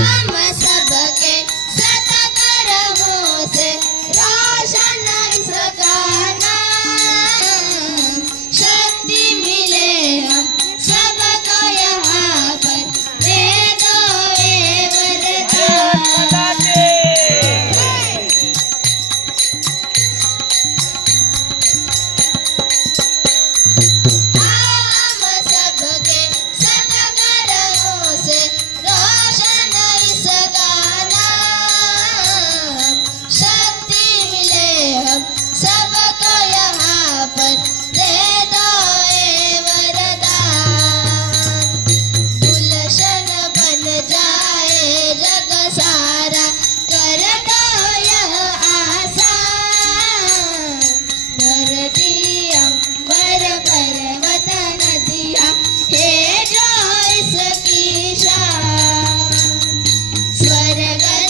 Mama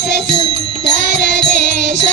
सुन्दर देश।